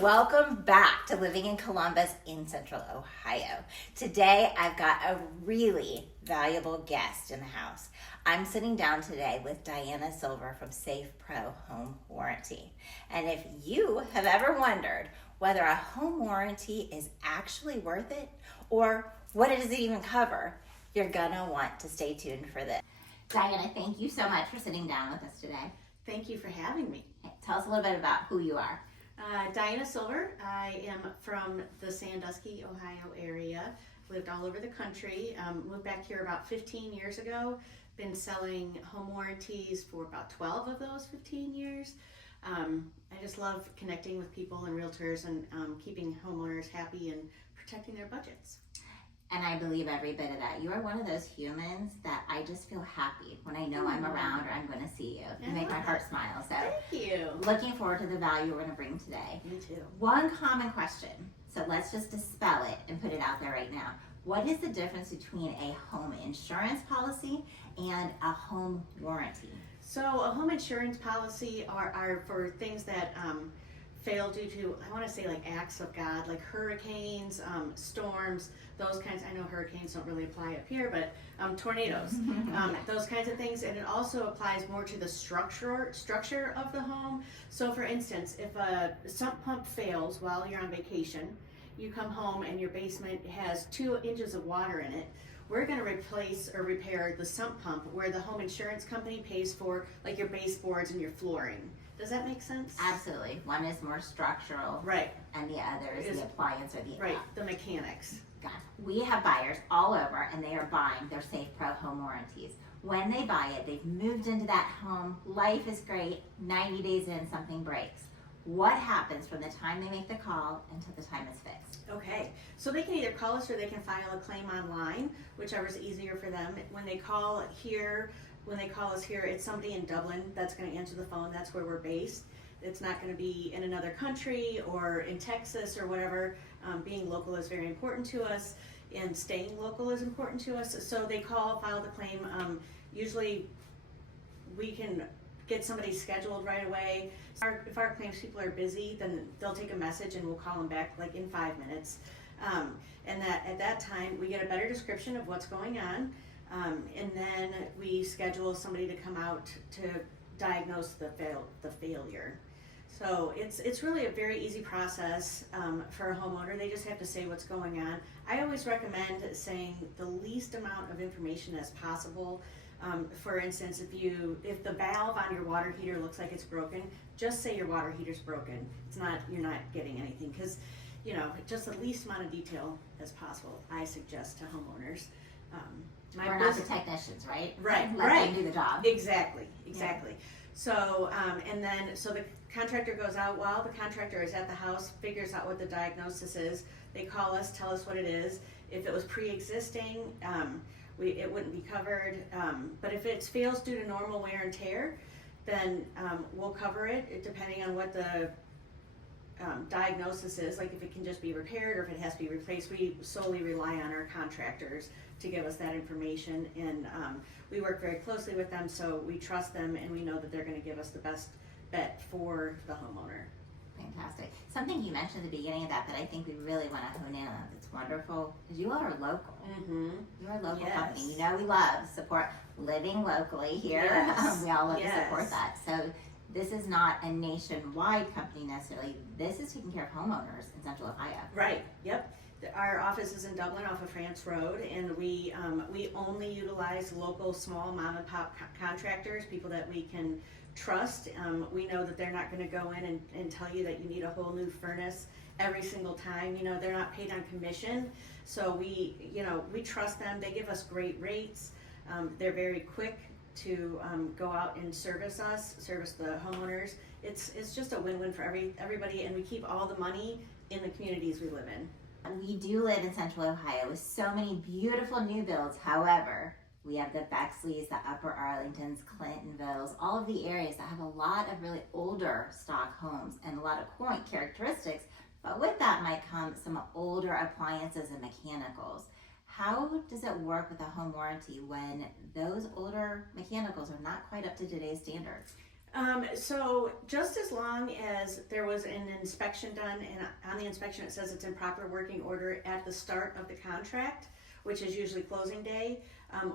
welcome back to Living in Columbus in Central Ohio. Today I've got a really valuable guest in the house. I'm sitting down today with Diana Silver from SafePro Home Warranty. And if you have ever wondered whether a home warranty is actually worth it or what does it even cover, you're gonna want to stay tuned for this. Diana, thank you so much for sitting down with us today. Thank you for having me. Tell us a little bit about who you are. Diana Silver. I am from the Sandusky, Ohio area. Lived all over the country. Moved back here about 15 years ago. Been selling home warranties for about 12 of those 15 years. I just love connecting with people and realtors and keeping homeowners happy and protecting their budgets. And I believe every bit of that. You are one of those humans that I just feel happy when I know I'm around or I'm going to see you. You make my heart smile. So thank you. Looking forward to the value we're going to bring today. Me too. One common question. So let's just dispel it and put it out there right now. What is the difference between a home insurance policy and a home warranty? So a home insurance policy are for things that fail due to, I want to say, like acts of God, like hurricanes, storms, those kinds. I know hurricanes don't really apply up here, but tornadoes, those kinds of things. And it also applies more to the structure of the home. So for instance, if a sump pump fails while you're on vacation, you come home and your basement has 2 inches of water in it, we're going to replace or repair the sump pump where the home insurance company pays for like your baseboards and your flooring. Does that make sense? Absolutely. One is more structural, right, and the other is the appliance or the mechanics. God. We have buyers all over, and they are buying their SafePro Home Warranties. When they buy it, they've moved into that home. Life is great. 90 days in, something breaks. What happens from the time they make the call until the time it's fixed? Okay, so they can either call us or they can file a claim online, whichever is easier for them. When they call us here, it's somebody in Dublin that's going to answer the phone. That's where we're based. It's not going to be in another country or in Texas or whatever. Being local is very important to us, and staying local is important to us. So they call, file the claim. Usually we can get somebody scheduled right away. If our claims people are busy, then they'll take a message and we'll call them back like in 5 minutes. And that at that time we get a better description of what's going on. And then we schedule somebody to come out to diagnose the failure. So it's really a very easy process for a homeowner. They just have to say what's going on. I always recommend saying the least amount of information as possible. For instance, if the valve on your water heater looks like it's broken, just say your water heater's broken. You're not getting anything, because just the least amount of detail as possible I suggest to homeowners. We're not the technicians, right? Right. Let them do the job. Exactly. Yeah. So, so the contractor goes out while the contractor is at the house, figures out what the diagnosis is. They call us, tell us what it is. If it was pre-existing, it wouldn't be covered. But if it fails due to normal wear and tear, then we'll cover it depending on what the diagnosis is, like if it can just be repaired or if it has to be replaced. We solely rely on our contractors to give us that information, and we work very closely with them, so we trust them and we know that they're going to give us the best bet for the homeowner. Fantastic. Something you mentioned at the beginning of that I think we really want to hone in on that's wonderful is you all are local. Mm-hmm. You're a local Yes. company. We love support living locally here. Yes. We all love to Yes. support that. So this is not a nationwide company necessarily. This is taking care of homeowners in Central Ohio. Right. Yep. Our office is in Dublin off of France Road, and we only utilize local small mom and pop contractors, people that we can trust. We know that they're not going to go in and tell you that you need a whole new furnace every single time. They're not paid on commission, so we trust them. They give us great rates. They're very quick to go out and service the homeowners. It's just a win-win for everybody, and we keep all the money in the communities we live in. We do live in Central Ohio with so many beautiful new builds. However, we have the Bexleys, the Upper Arlingtons, Clintonvilles, all of the areas that have a lot of really older stock homes and a lot of quaint characteristics. But with that might come some older appliances and mechanicals. How does it work with a home warranty when those older mechanicals are not quite up to today's standards? So just as long as there was an inspection done, and on the inspection it says it's in proper working order at the start of the contract, which is usually closing day,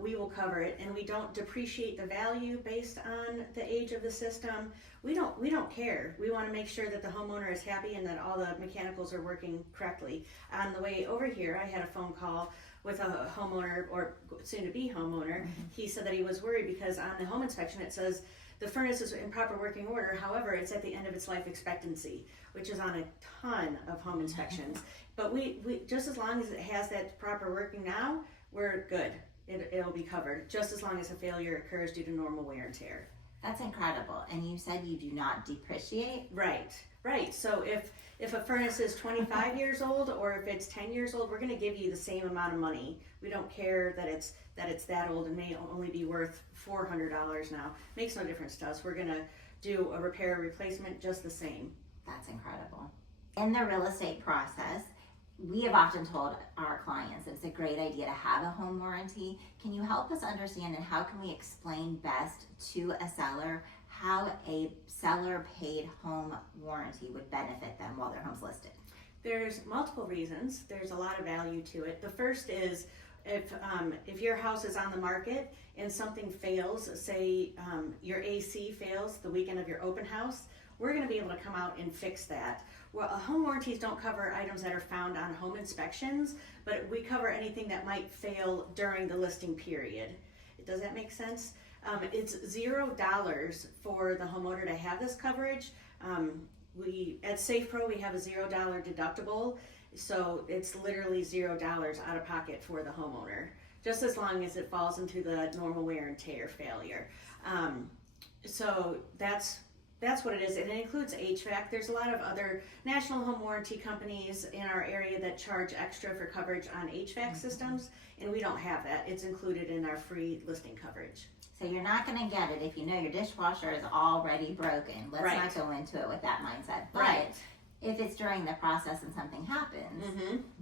we will cover it, and we don't depreciate the value based on the age of the system. We don't care. We want to make sure that the homeowner is happy and that all the mechanicals are working correctly. On the way over here, I had a phone call with a homeowner, or soon to be homeowner. He said that he was worried because on the home inspection it says the furnace is in proper working order, however, it's at the end of its life expectancy, which is on a ton of home inspections. But we just as long as it has that proper working now, we're good. It'll be covered, just as long as a failure occurs due to normal wear and tear. That's incredible. And you said you do not depreciate? Right. So if a furnace is 25 years old or if it's 10 years old, we're going to give you the same amount of money. We don't care that it's that old and may only be worth $400 now. Makes no difference to us. We're going to do a repair or replacement just the same. That's incredible. In the real estate process, we have often told our clients that it's a great idea to have a home warranty. Can you help us understand, and how can we explain best to a seller how a seller paid home warranty would benefit them while their home's listed? There's multiple reasons. There's a lot of value to it. The first is if your house is on the market and something fails, say your AC fails the weekend of your open house, we're going to be able to come out and fix that. Well, home warranties don't cover items that are found on home inspections, but we cover anything that might fail during the listing period. Does that make sense? It's $0 for the homeowner to have this coverage. At SafePro, we have a $0 deductible, so it's literally $0 out of pocket for the homeowner, just as long as it falls into the normal wear and tear failure. So that's what it is, and it includes HVAC. There's a lot of other national home warranty companies in our area that charge extra for coverage on HVAC systems, and we don't have that. It's included in our free listing coverage. So you're not going to get it if you know your dishwasher is already broken. Let's not go into it with that mindset. But if it's during the process and something happens,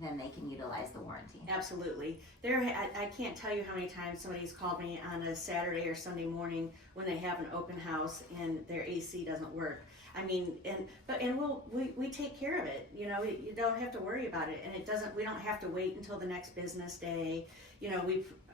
then they can utilize the warranty. Absolutely. I can't tell you how many times somebody's called me on a Saturday or Sunday morning when they have an open house and their AC doesn't work. I mean, we take care of it. You know, you don't have to worry about it, and we don't have to wait until the next business day. You know,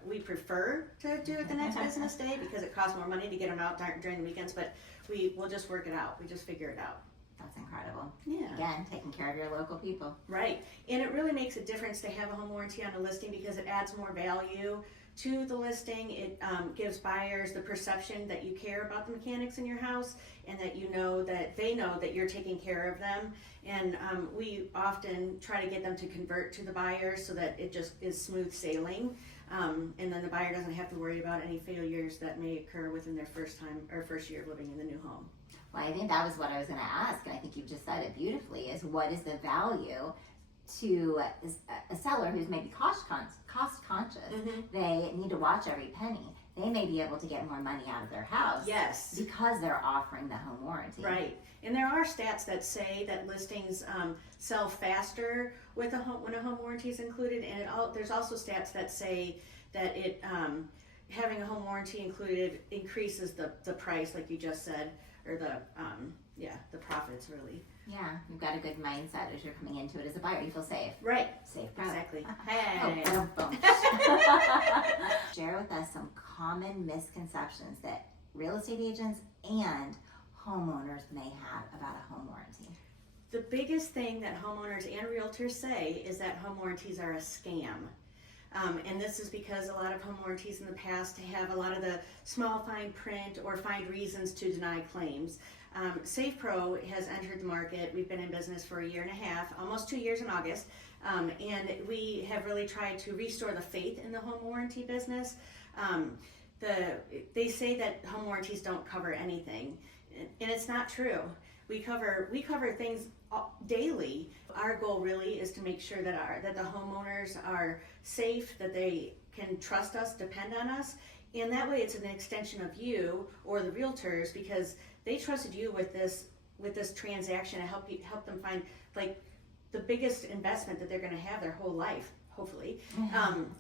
we prefer to do it the next business day because it costs more money to get them out during the weekends, but we'll just work it out. We just figure it out. That's incredible. Yeah. Again, taking care of your local people. Right. And it really makes a difference to have a home warranty on a listing because it adds more value to the listing. It gives buyers the perception that you care about the mechanics in your house and that they know that you're taking care of them. And we often try to get them to convert to the buyers so that it just is smooth sailing. And then the buyer doesn't have to worry about any failures that may occur within their first year of living in the new home. Well, I think that was what I was going to ask, and I think you just said it beautifully, is what is the value to a seller who's maybe cost conscious? They need to watch every penny. They may be able to get more money out of their house because they're offering the home warranty. Right. And there are stats that say that listings sell faster when a home warranty is included, and there's also stats that say that having a home warranty included increases the price, like you just said, or the profits really. Yeah, you've got a good mindset as you're coming into it as a buyer. You feel safe. Right. Safe. Exactly. Hey. Share with us some common misconceptions that real estate agents and homeowners may have about a home warranty. The biggest thing that homeowners and realtors say is that home warranties are a scam. And this is because a lot of home warranties in the past have a lot of the small fine print or find reasons to deny claims. SafePro has entered the market. We've been in business for 1.5 years, almost 2 years in August, and we have really tried to restore the faith in the home warranty business. They say that home warranties don't cover anything, and it's not true. We cover things daily. Our goal really is to make sure that the homeowners are safe, that they can trust us, depend on us, and that way it's an extension of you or the realtors because they trusted you with this transaction to help them find like the biggest investment that they're going to have their whole life. hopefully,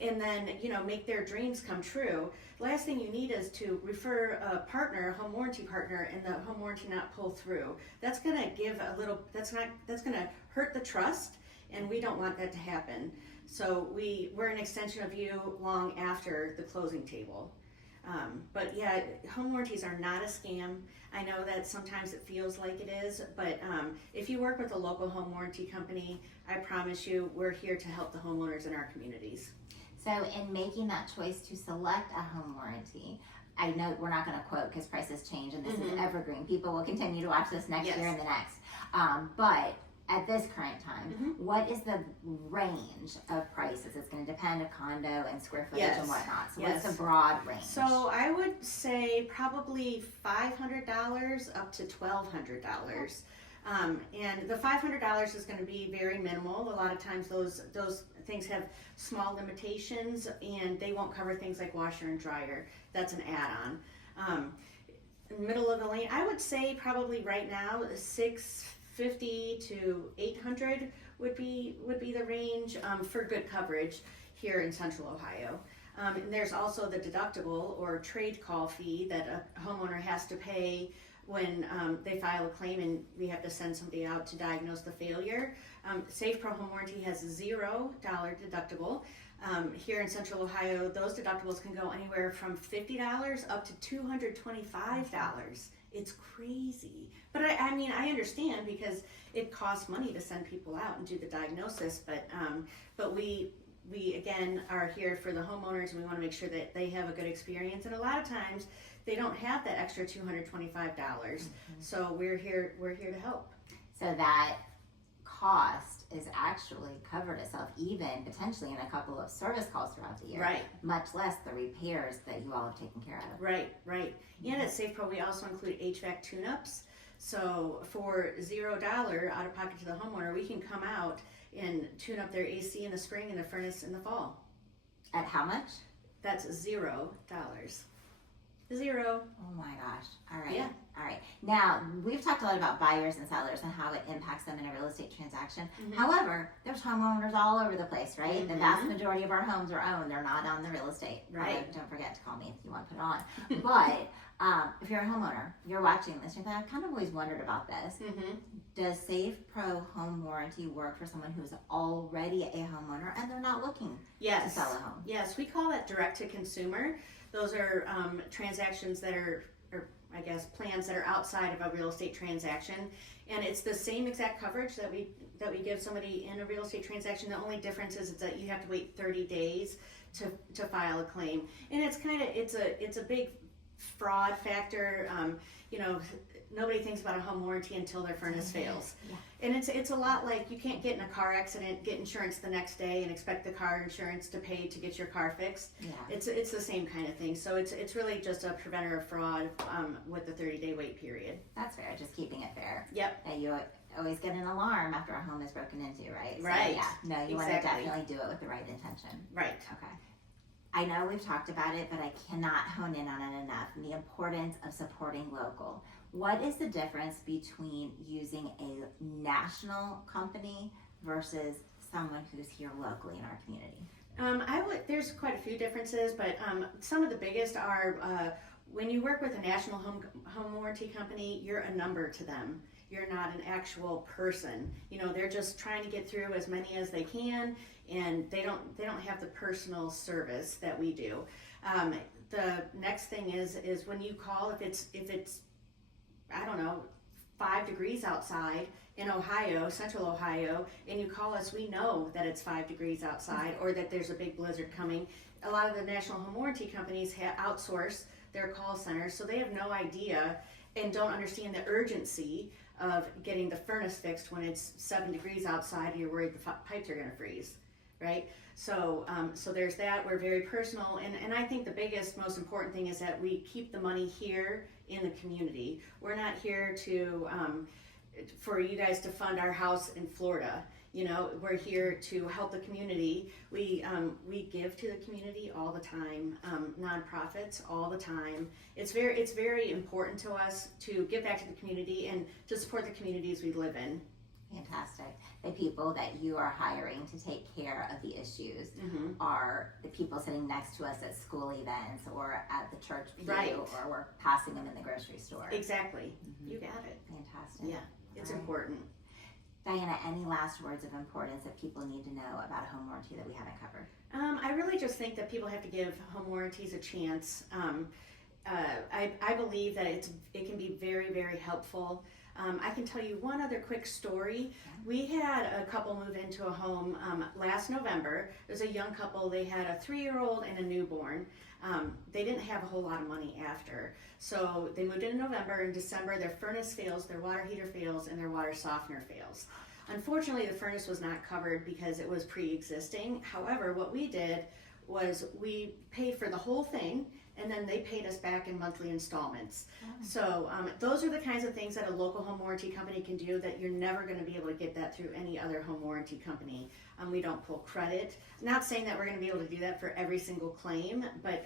and then, make their dreams come true. Last thing you need is to refer a partner, a home warranty partner, and the home warranty not pull through. That's going to that's going to hurt the trust, and we don't want that to happen. So we're an extension of you long after the closing table. But yeah, home warranties are not a scam. I know that sometimes it feels like it is, but if you work with a local home warranty company, I promise you, we're here to help the homeowners in our communities. So in making that choice to select a home warranty, I know we're not going to quote because prices change and this is evergreen. People will continue to watch this next year and the next. But at this current time, what is the range of prices? It's going to depend on condo and square footage and whatnot. So what's the broad range? So I would say probably $500 up to $1,200. And the $500 is going to be very minimal. A lot of times those things have small limitations and they won't cover things like washer and dryer. That's an add-on. Middle of the lane, I would say probably right now $650 to $800 would be the range for good coverage here in Central Ohio. And there's also the deductible or trade call fee that a homeowner has to pay when they file a claim and we have to send somebody out to diagnose the failure. SafePro Home Warranty has a $0 deductible. Here in Central Ohio, those deductibles can go anywhere from $50 up to $225. It's crazy. But I understand because it costs money to send people out and do the diagnosis, but we again are here for the homeowners and we want to make sure that they have a good experience. And a lot of times they don't have that extra $225. So we're here to help. So that cost is actually covered itself even potentially in a couple of service calls throughout the year. Right. Much less the repairs that you all have taken care of. Right. And at SafePro we also include HVAC tune-ups. So for $0 out of pocket to the homeowner, we can come out and tune up their AC in the spring and the furnace in the fall. At how much? That's $0. $0. Oh my gosh. All right. Yeah. All right. Now, we've talked a lot about buyers and sellers and how it impacts them in a real estate transaction. However, there's homeowners all over the place, right? The vast majority of our homes are owned. They're not on the real estate. Right. Don't forget to call me if you want to put it on. But if you're a homeowner, you're watching this, you're like, I've kind of always wondered about this. Does SafePro Home Warranty work for someone who's already a homeowner and they're not looking to sell a home? Yes, we call that direct to consumer. Those are transactions that are, or I guess plans that are outside of a real estate transaction, and it's the same exact coverage that we give somebody in a real estate transaction. The only difference is that you have to wait 30 days to file a claim, and it's a big fraud factor. Nobody thinks about a home warranty until their furnace fails. And it's a lot like you can't get in a car accident, get insurance the next day and expect the car insurance to pay to get your car fixed. It's the same kind of thing. So it's really just a preventer of fraud with the 30-day wait period. That's fair, just keeping it fair. Yep. And you always get an alarm after a home is broken into, right? Right. So, yeah, no, you want to definitely do it with the right intention. Right. Okay. I know we've talked about it, but I cannot hone in on it enough. And the importance of supporting local. What is the difference between using a national company versus someone who's here locally in our community? There's quite a few differences, but some of the biggest are when you work with a national home warranty company, you're a number to them. You're not an actual person. They're just trying to get through as many as they can, and they don't have the personal service that we do. The next thing is when you call, if it's I don't know, 5 degrees outside in Ohio, Central Ohio, and you call us, we know that it's 5 degrees outside or that there's a big blizzard coming. A lot of the national home warranty companies outsource their call centers, so they have no idea and don't understand the urgency of getting the furnace fixed when it's 7 degrees outside and you're worried the pipes are going to freeze, right? So there's that. We're very personal, and I think the biggest, most important thing is that we keep the money here in the community. We're not here for you guys to fund our house in Florida. We're here to help the community. We give to the community all the time, nonprofits all the time. It's very important to us to give back to the community and to support the communities we live in. Fantastic. The people that you are hiring to take care of the issues are the people sitting next to us at school events or at the church pew, or we're passing them in the grocery store. Exactly. You got it. Fantastic. Yeah, it's important. Diana, any last words of importance that people need to know about a home warranty that we haven't covered? I really just think that people have to give home warranties a chance. I believe that it can be very, very helpful. I can tell you one other quick story. We had a couple move into a home last November. It was a young couple. They had a 3-year-old and a newborn. They didn't have a whole lot of money after. So they moved in November. In December, their furnace fails, their water heater fails, and their water softener fails. Unfortunately, the furnace was not covered because it was pre-existing. However, what we did was we paid for the whole thing, and then they paid us back in monthly installments. So those are the kinds of things that a local home warranty company can do that you're never going to be able to get that through any other home warranty company. We don't pull credit. Not saying that we're going to be able to do that for every single claim, but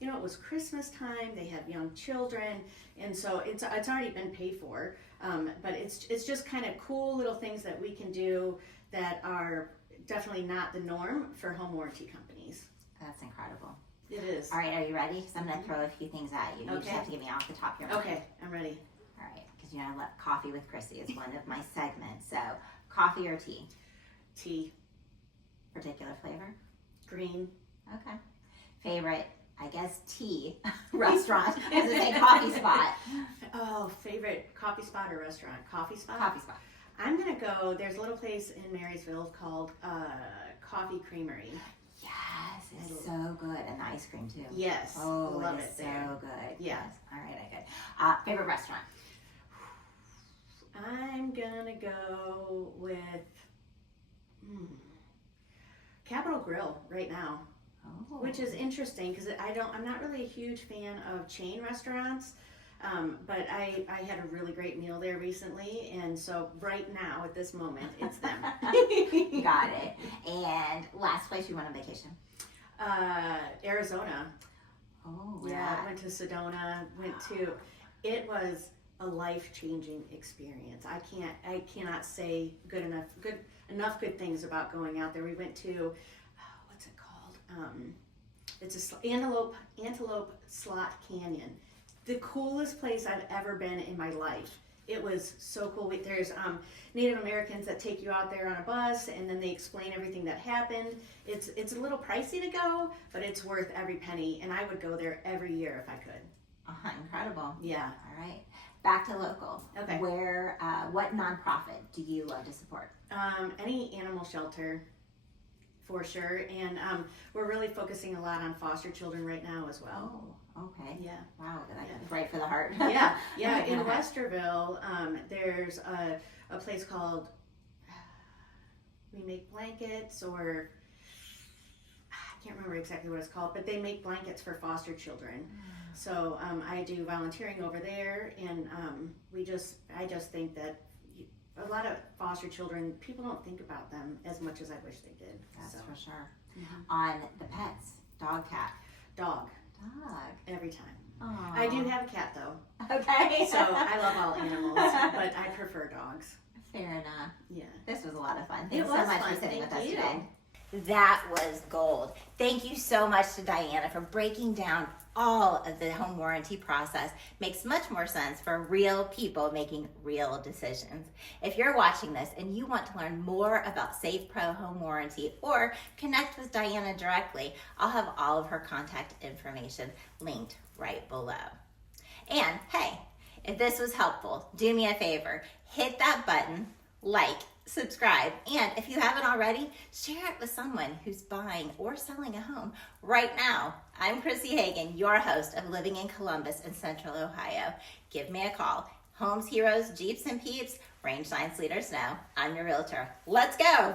it was Christmas time. They have young children, and so it's already been paid for. But it's just kind of cool little things that we can do that are definitely not the norm for home warranty companies. That's incredible. It is. All right, are you ready? Because I'm going to throw a few things at you. You just have to get me off the top of your mind. Okay, I'm ready. All right, because Coffee with Chrissy is one of my segments. So, coffee or tea? Tea. Particular flavor? Green. Okay. Favorite, I guess, tea restaurant? I was going to say coffee spot. Oh, favorite coffee spot or restaurant? Coffee spot? Coffee spot. I'm going to go, there's a little place in Marysville called Coffee Creamery. Yes, it's so good. And the ice cream too. Yes. Oh, love it is it there. so good. Yeah. Yes. All right, good. Favorite restaurant? I'm gonna go with Capitol Grill right now, which is interesting because I'm not really a huge fan of chain restaurants. But I had a really great meal there recently, and so right now at this moment it's them. Got it. And last place you went on vacation? Arizona. Oh, yeah. I went to Sedona. It was a life-changing experience. I cannot say enough good things about going out there. We went to what's it called? It's Antelope Slot Canyon. The coolest place I've ever been in my life. It was so cool. There's Native Americans that take you out there on a bus, and then they explain everything that happened. It's a little pricey to go, but it's worth every penny, and I would go there every year if I could. Incredible. Yeah. All right. Back to local. Okay. What nonprofit do you love to support? Any animal shelter, for sure, and we're really focusing a lot on foster children right now as well. Oh. Okay. Yeah. Wow, that's right for the heart. Yeah. In Westerville, there's a place called We Make Blankets, or I can't remember exactly what it's called, but they make blankets for foster children. So I do volunteering over there, and I just think that a lot of foster children, people don't think about them as much as I wish they did. That's for sure. On the pets, dog, cat? Dog. Every time. Aww. I do have a cat though. Okay. So I love all animals, but I prefer dogs. Fair enough. Yeah. This was a lot of fun. Thanks so much for sitting with us today. That was gold. Thank you so much to Diana for breaking down all of the home warranty process. Makes much more sense for real people making real decisions. If you're watching this and you want to learn more about SafePro Home Warranty or connect with Diana directly, I'll have all of her contact information linked right below. And hey, if this was helpful, do me a favor, hit that button, like, subscribe, and if you haven't already, share it with someone who's buying or selling a home right now. I'm Chrissy Hagan, your host of Living in Columbus and Central Ohio. Give me a call. Homes, Heroes, Jeeps, and Peeps, range signs, leaders know. I'm your realtor. Let's go.